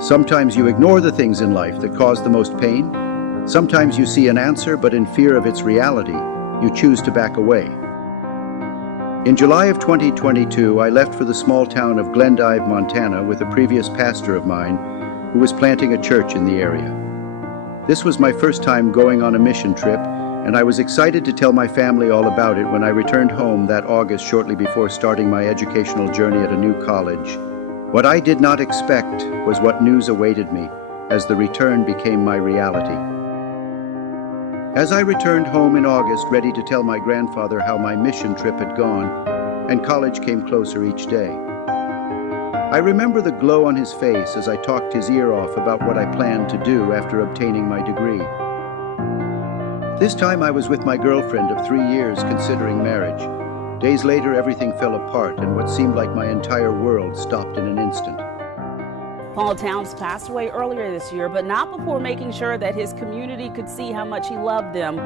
Sometimes you ignore the things in life that cause the most pain. Sometimes you see an answer, but in fear of its reality, you choose to back away. In July of 2022, I left for the small town of Glendive, Montana, with a previous pastor of mine who was planting a church in the area. This was my first time going on a mission trip, and I was excited to tell my family all about it when I returned home that August shortly before starting my educational journey at a new college. What I did not expect was what news awaited me as the return became my reality. As I returned home in August, ready to tell my grandfather how my mission trip had gone, and college came closer each day. I remember the glow on his face as I talked his ear off about what I planned to do after obtaining my degree. This time I was with my girlfriend of 3 years considering marriage. Days later, everything fell apart, and what seemed like my entire world stopped in an instant. Paul Towns passed away earlier this year, but not before making sure that his community could see how much he loved them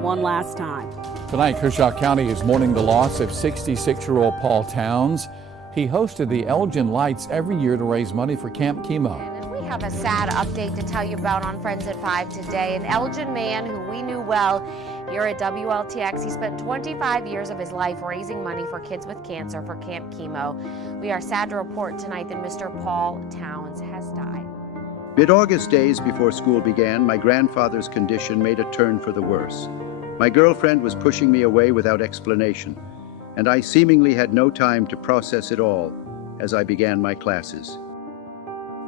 one last time. Tonight, Kershaw County is mourning the loss of 66-year-old Paul Towns. He hosted the Elgin Lights every year to raise money for Camp Chemo. We have a sad update to tell you about on Friends at 5 today. An Elgin man who we knew well here at WLTX. He spent 25 years of his life raising money for kids with cancer for Camp Chemo. We are sad to report tonight that Mr. Paul Towns has died. Mid-August days before school began, my grandfather's condition made a turn for the worse. My girlfriend was pushing me away without explanation, and I seemingly had no time to process it all as I began my classes.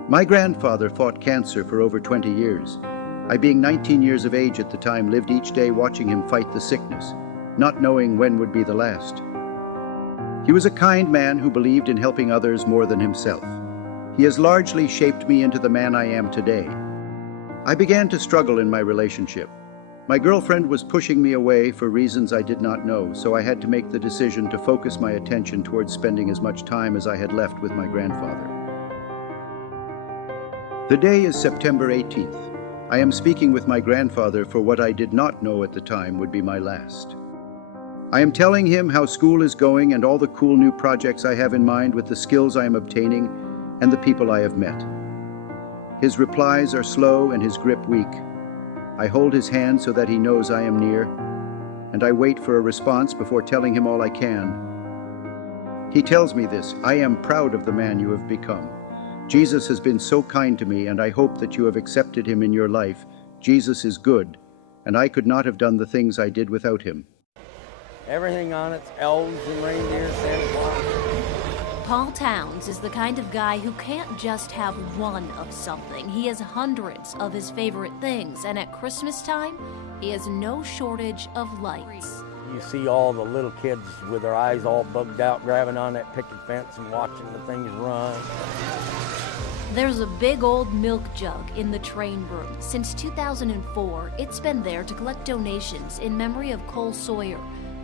My grandfather fought cancer for over 20 years. I, being 19 years of age at the time, lived each day watching him fight the sickness, not knowing when would be the last. He was a kind man who believed in helping others more than himself. He has largely shaped me into the man I am today. I began to struggle in my relationship. My girlfriend was pushing me away for reasons I did not know, so I had to make the decision to focus my attention towards spending as much time as I had left with my grandfather. The day is September 18th. I am speaking with my grandfather for what I did not know at the time would be my last. I am telling him how school is going and all the cool new projects I have in mind with the skills I am obtaining and the people I have met. His replies are slow and his grip weak. I hold his hand so that he knows I am near, and I wait for a response before telling him all I can. He tells me this: I am proud of the man you have become. Jesus has been so kind to me, and I hope that you have accepted him in your life. Jesus is good, and I could not have done the things I did without him. Everything on it's elves and reindeer, Santa Claus. Paul Towns is the kind of guy who can't just have one of something. He has hundreds of his favorite things, and at Christmas time, he has no shortage of lights. You see all the little kids with their eyes all bugged out, grabbing on that picket fence and watching the things run. There's a big old milk jug in the train room. Since 2004, it's been there to collect donations in memory of Cole Sawyer,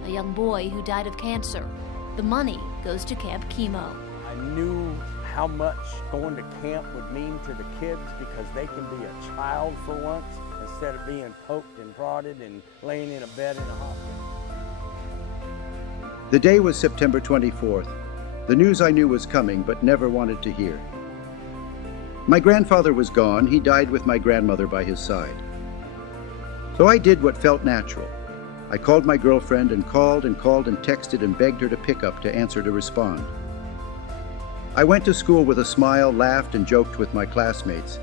a young boy who died of cancer. The money goes to Camp Chemo. I knew how much going to camp would mean to the kids because they can be a child for once instead of being poked and prodded and laying in a bed in a hospital. The day was September 24th. The news I knew was coming but never wanted to hear. My grandfather was gone. He died with my grandmother by his side. So I did what felt natural. I called my girlfriend and called and texted and begged her to pick up, to answer, to respond. I went to school with a smile, laughed and joked with my classmates,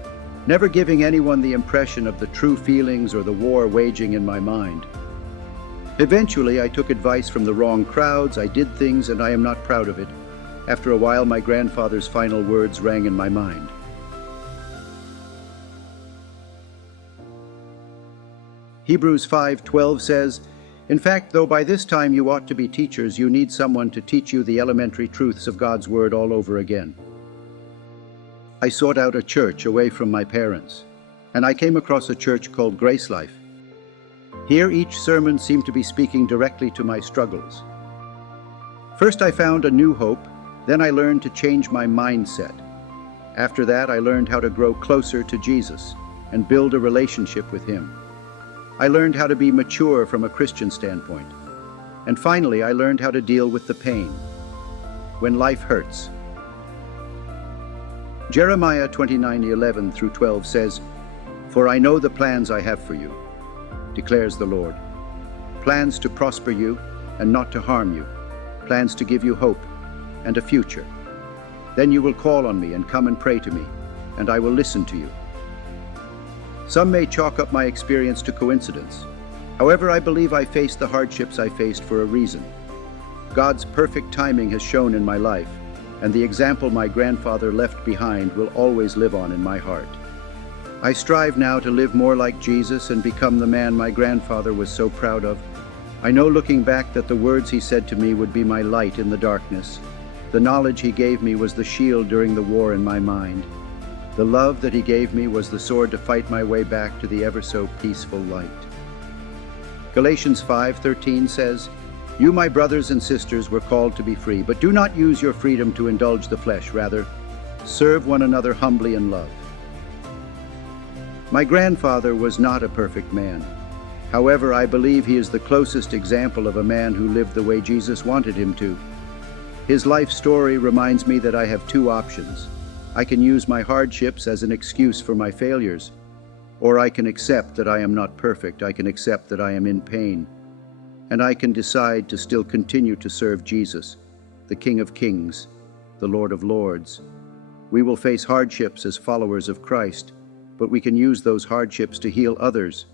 never giving anyone the impression of the true feelings or the war waging in my mind. Eventually, I took advice from the wrong crowds. I did things, and I am not proud of it. After a while, my grandfather's final words rang in my mind. Hebrews 5:12 says, "In fact, though by this time you ought to be teachers, you need someone to teach you the elementary truths of God's Word all over again." I sought out a church away from my parents, and I came across a church called Grace Life. Here, each sermon seemed to be speaking directly to my struggles. First, I found a new hope. Then I learned to change my mindset. After that, I learned how to grow closer to Jesus and build a relationship with Him. I learned how to be mature from a Christian standpoint. And finally, I learned how to deal with the pain when life hurts. Jeremiah 29:11 through 12 says, "For I know the plans I have for you, declares the Lord. Plans to prosper you and not to harm you, plans to give you hope and a future. Then you will call on me and come and pray to me, and I will listen to you." Some may chalk up my experience to coincidence. However, I believe I faced the hardships I faced for a reason. God's perfect timing has shown in my life, and the example my grandfather left behind will always live on in my heart. I strive now to live more like Jesus and become the man my grandfather was so proud of. I know looking back that the words he said to me would be my light in the darkness. The knowledge he gave me was the shield during the war in my mind. The love that he gave me was the sword to fight my way back to the ever so peaceful light. Galatians 5:13 says, "You, my brothers and sisters, were called to be free, but do not use your freedom to indulge the flesh. Rather, serve one another humbly in love." My grandfather was not a perfect man. However, I believe he is the closest example of a man who lived the way Jesus wanted him to. His life story reminds me that I have two options. I can use my hardships as an excuse for my failures, or I can accept that I am not perfect. I can accept that I am in pain, and I can decide to still continue to serve Jesus, the King of Kings, the Lord of Lords. We will face hardships as followers of Christ, but we can use those hardships to heal others